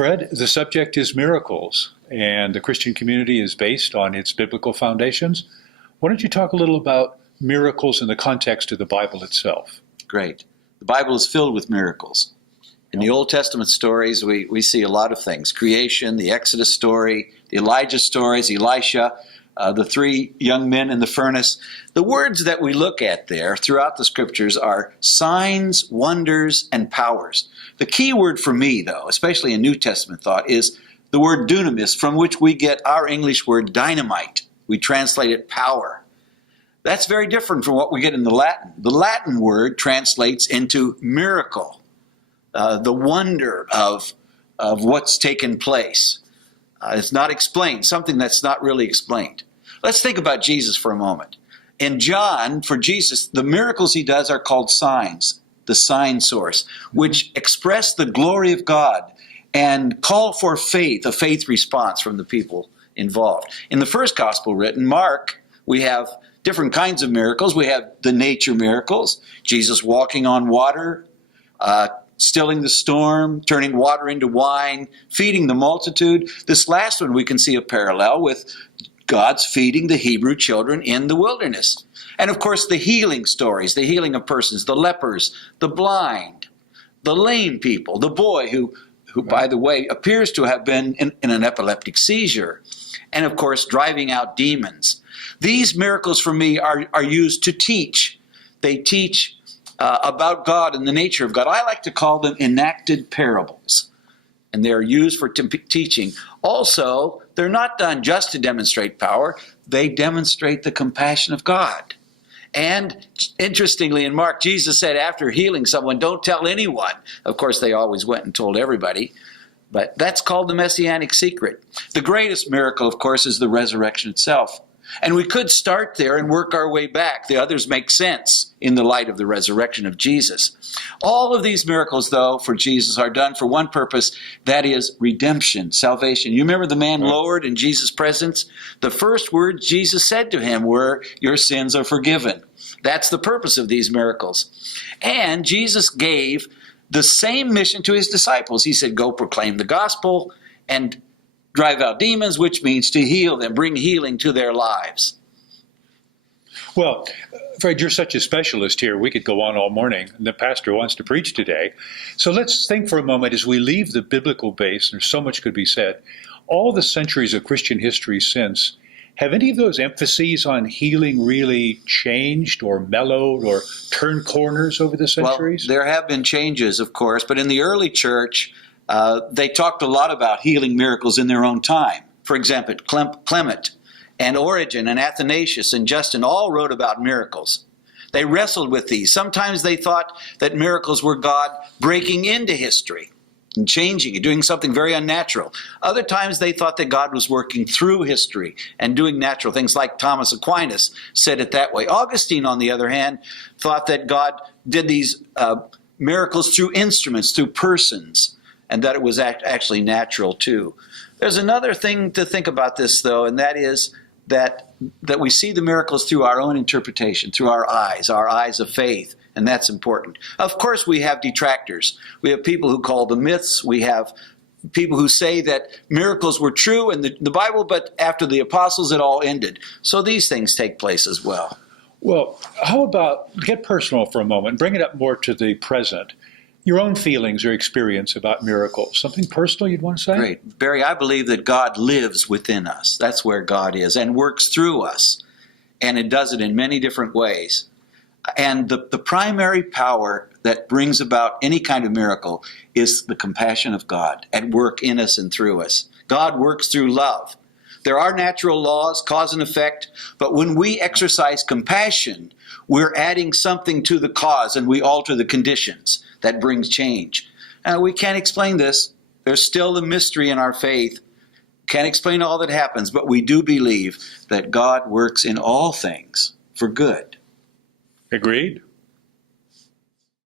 Fred, the subject is miracles, and the Christian community is based on its biblical foundations. Why don't you talk a little about miracles in the context of the Bible itself? Great. The Bible is filled with miracles. In the Old Testament stories, we see a lot of things. Creation, the Exodus story, the Elijah stories, Elisha, the three young men in the furnace. The words that we look at there throughout the scriptures are signs, wonders, and powers. The key word for me, though, especially in New Testament thought, is the word dunamis, from which we get our English word dynamite. We translate it power. That's very different from what we get in the Latin. The Latin word translates into miracle, the wonder of what's taken place. It's not explained, something that's not really explained. Let's think about Jesus for a moment. In John, for Jesus, the miracles he does are called signs, the sign source, which express the glory of God and call for faith, a faith response from the people involved. In the first gospel written, Mark, we have different kinds of miracles. We have the nature miracles, Jesus walking on water, stilling the storm, turning water into wine, feeding the multitude. This last one we can see a parallel with God's feeding the Hebrew children in the wilderness. And of course the healing stories, the healing of persons, the lepers, the blind, the lame people, the boy who by the way, appears to have been in an epileptic seizure. And of course, driving out demons. These miracles for me are used to teach. They teach about God and the nature of God. I like to call them enacted parables. And they're used for teaching. Also, they're not done just to demonstrate power. They demonstrate the compassion of God. And interestingly, in Mark, Jesus said after healing someone, don't tell anyone. Of course, they always went and told everybody. But that's called the Messianic secret. The greatest miracle, of course, is the resurrection itself. And we could start there and work our way back. The others make sense in the light of the resurrection of Jesus. All of these miracles, though, for Jesus are done for one purpose, that is redemption, salvation. You remember the man lowered in Jesus' presence? The first words Jesus said to him were, your sins are forgiven. That's the purpose of these miracles. And Jesus gave the same mission to his disciples. He said, go proclaim the gospel and drive out demons, which means to heal them, bring healing to their lives. Well, Fred, you're such a specialist here. We could go on all morning. The pastor wants to preach today. So let's think for a moment as we leave the biblical base, there's so much could be said. All the centuries of Christian history since, have any of those emphases on healing really changed or mellowed or turned corners over the centuries? Well, there have been changes, of course, but in the early church, they talked a lot about healing miracles in their own time. For example, Clement and Origen and Athanasius and Justin all wrote about miracles. They wrestled with these. Sometimes they thought that miracles were God breaking into history and changing it, doing something very unnatural. Other times they thought that God was working through history and doing natural things, like Thomas Aquinas said it that way. Augustine, on the other hand, thought that God did these miracles through instruments, through persons, and that it was actually natural too. There's another thing to think about this, though, and that is that we see the miracles through our own interpretation, through our eyes of faith, and that's important. Of course, we have detractors. We have people who call them myths. We have people who say that miracles were true in the Bible, but after the apostles, it all ended. So these things take place as well. Well, how about, get personal for a moment, bring it up more to the present. Your own feelings or experience about miracles. Something personal you'd want to say? Great. Barry, I believe that God lives within us. That's where God is, and works through us. And it does it in many different ways. And the primary power that brings about any kind of miracle is the compassion of God at work in us and through us. God works through love. There are natural laws, cause and effect, but when we exercise compassion, we're adding something to the cause and we alter the conditions. That brings change. We can't explain this. There's still the mystery in our faith. Can't explain all that happens, but we do believe that God works in all things for good. Agreed.